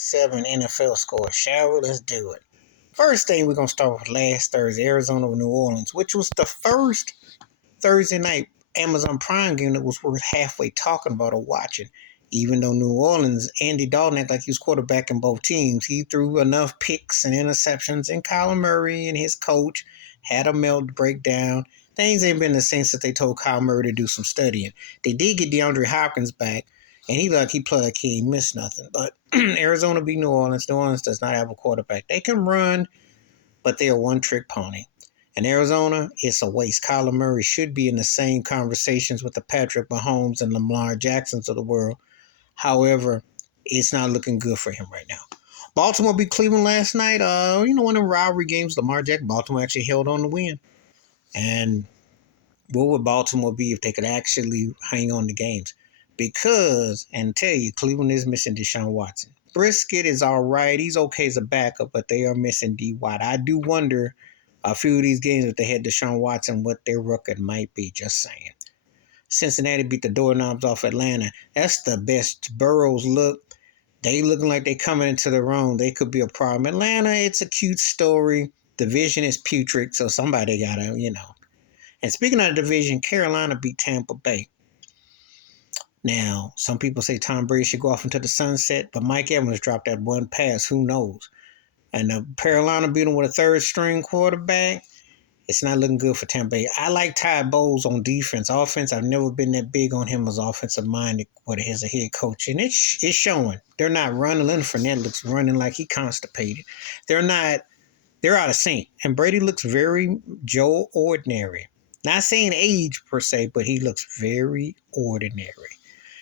7 NFL scores, shall we? Let's do it. First thing, we're going to start with last Thursday, Arizona with New Orleans, which was the first Thursday night Amazon Prime game that was worth halfway talking about or watching. Even though New Orleans, Andy Dalton acted like he was quarterback in both teams. He threw enough picks and interceptions, and Kyler Murray and his coach had a melt breakdown. Things ain't been the same since they told Kyler Murray to do some studying. They did get DeAndre Hopkins back, and he played like he ain't missed nothing. But Arizona beat New Orleans. New Orleans does not have a quarterback. They can run, but they're a one-trick pony. In Arizona, it's a waste. Kyler Murray should be in the same conversations with the Patrick Mahomes and Lamar Jacksons of the world. However, it's not looking good for him right now. Baltimore beat Cleveland last night. One of the rivalry games, Lamar Jackson, Baltimore actually held on to win. And what would Baltimore be if they could actually hang on to games? Because, and tell you, Cleveland is missing Deshaun Watson. Brisket is all right. He's okay as a backup, but they are missing D. Watt. I do wonder a few of these games, if they had Deshaun Watson, what their record might be. Just saying. Cincinnati beat the doorknobs off Atlanta. That's the best Burrows look. They looking like they coming into their own. They could be a problem. Atlanta, it's a cute story. Division is putrid, so somebody got to, And speaking of the division, Carolina beat Tampa Bay. Now, some people say Tom Brady should go off into the sunset, but Mike Evans dropped that one pass. Who knows? And Carolina beat them with a third-string quarterback. It's not looking good for Tampa Bay. I like Ty Bowles on defense. Offense, I've never been that big on him as offensive-minded as a head coach. And it's showing. They're not running. Leonard Fournette looks running like he constipated. They're out of sync. And Brady looks very Joe Ordinary. Not saying age per se, but he looks very ordinary.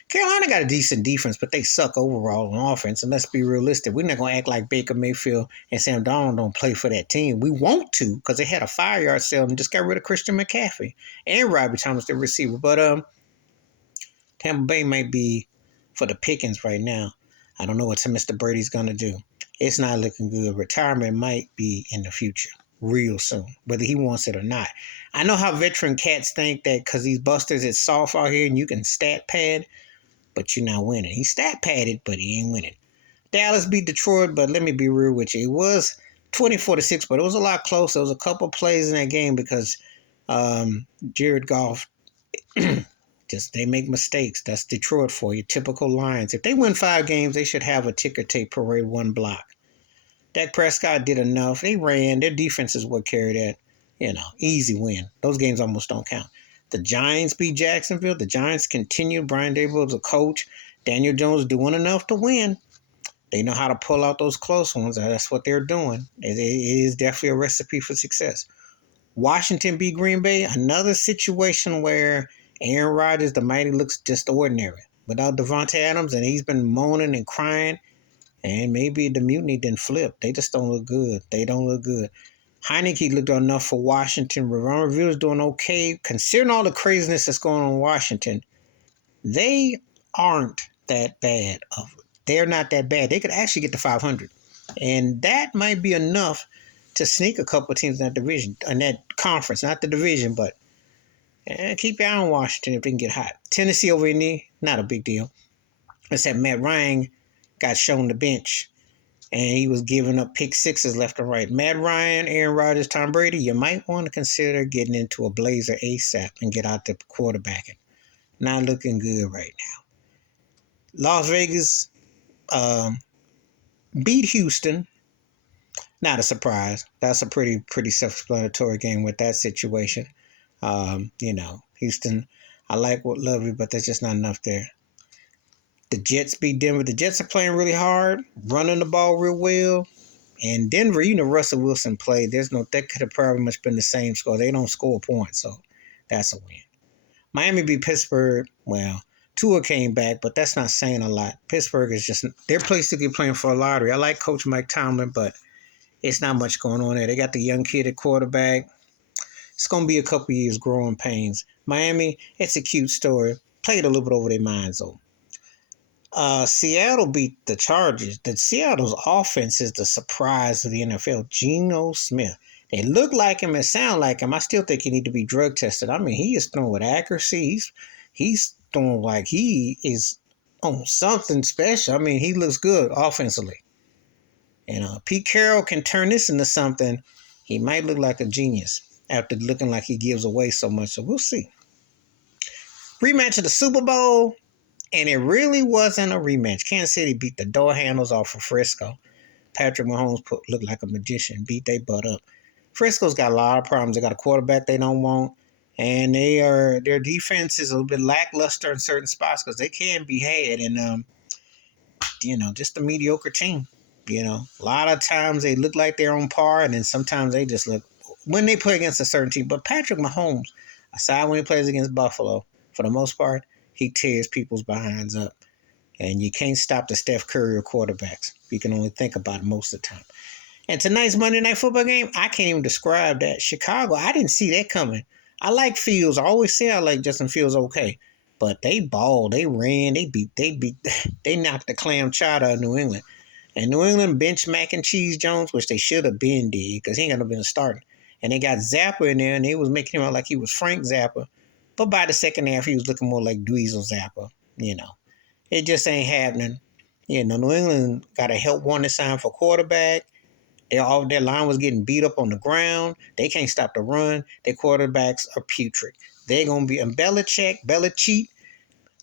Carolina got a decent defense, but they suck overall on offense. And let's be realistic. We're not going to act like Baker Mayfield and Sam Darnold don't play for that team. We want to because they had a 5-yard sale and just got rid of Christian McCaffrey and Robbie Thomas, the receiver. But Tampa Bay might be for the pickings right now. I don't know what Mr. Brady's going to do. It's not looking good. Retirement might be in the future real soon, whether he wants it or not. I know how veteran cats think that because these busters, it's soft out here and you can stat pad, but you're not winning. He stat padded, but he ain't winning. Dallas beat Detroit, but let me be real with you. It was 24-6, but it was a lot closer. There was a couple plays in that game because Jared Goff, they make mistakes. That's Detroit for you. Typical Lions. If they win 5 games, they should have a ticker tape parade 1 block. Dak Prescott did enough. They ran. Their defense is what carried that. Easy win. Those games almost don't count. The Giants beat Jacksonville. The Giants continue. Brian Daboll is a coach. Daniel Jones doing enough to win. They know how to pull out those close ones. That's what they're doing. It is definitely a recipe for success. Washington beat Green Bay. Another situation where Aaron Rodgers, the mighty, looks just ordinary. Without Devontae Adams, and he's been moaning and crying. And maybe the mutiny didn't flip. They just don't look good. They don't look good. Heineke looked enough for Washington. Ron Rivera's doing okay. Considering all the craziness that's going on in Washington, they aren't that bad. They're not that bad. They could actually get to 500. And that might be enough to sneak a couple of teams in that division, in that conference. Not the division, but keep your eye on Washington if they can get hot. Tennessee over Indy, not a big deal. Except Matt Ryan got shown the bench, and he was giving up pick sixes left and right. Matt Ryan, Aaron Rodgers, Tom Brady, you might want to consider getting into a blazer ASAP and get out the quarterbacking. Not looking good right now. Las Vegas beat Houston. Not a surprise. That's a pretty self-explanatory game with that situation. Houston, I love you, but there's just not enough there. The Jets beat Denver. The Jets are playing really hard, running the ball real well. And Denver, Russell Wilson played. That could have probably much been the same score. They don't score points, so that's a win. Miami beat Pittsburgh. Well, Tua came back, but that's not saying a lot. Pittsburgh is they're basically playing for a lottery. I like Coach Mike Tomlin, but it's not much going on there. They got the young kid at quarterback. It's going to be a couple years growing pains. Miami, it's a cute story. Played a little bit over their minds, though. Seattle beat the Chargers. Seattle's offense is the surprise of the NFL. Geno Smith. They look like him and sound like him. I still think he need to be drug tested. I mean, he is throwing with accuracy. He's throwing like he is on something special. I mean, he looks good offensively. And Pete Carroll can turn this into something. He might look like a genius after looking like he gives away so much. So we'll see. Rematch of the Super Bowl, and it really wasn't a rematch. Kansas City beat the door handles off of Frisco. Patrick Mahomes looked like a magician, beat their butt up. Frisco's got a lot of problems. They got a quarterback they don't want, and their defense is a little bit lackluster in certain spots because they can be had. And just a mediocre team. A lot of times they look like they're on par, and then sometimes they just look when they play against a certain team. But Patrick Mahomes, aside when he plays against Buffalo, for the most part, he tears people's behinds up. And you can't stop the Steph Curry or quarterbacks. You can only think about it most of the time. And tonight's Monday Night Football game, I can't even describe that. Chicago, I didn't see that coming. I like Fields. I always say I like Justin Fields okay. But they balled, they ran, they knocked the clam chowder out of New England. And New England benched Mac and Cheese Jones, which they should have been did, because he ain't gonna been starting. And they got Zappa in there, and they was making him out like he was Frank Zappa. But by the second half, he was looking more like Dweezil Zappa, It just ain't happening. New England got a help wanted sign for quarterback. Their line was getting beat up on the ground. They can't stop the run. Their quarterbacks are putrid. They're going to be in Belichick.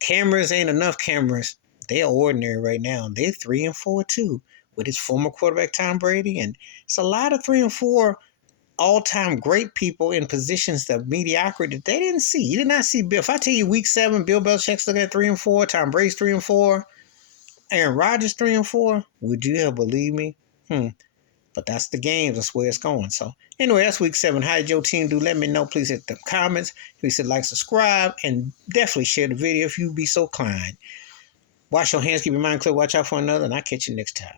Cameras ain't enough cameras. They're ordinary right now. They're 3-4 too with his former quarterback Tom Brady. And it's a lot of 3-4 all-time great people in positions of mediocrity that they didn't see. You did not see Bill. If I tell you week 7, Bill Belichick's looking at 3-4, Tom Brady's 3-4, Aaron Rodgers 3-4, would you have believed me? But that's the game. That's where it's going. So anyway, that's week 7. How did your team do? Let me know. Please hit the comments. Please hit like, subscribe, and definitely share the video if you be so kind. Wash your hands, keep your mind clear, watch out for another, and I'll catch you next time.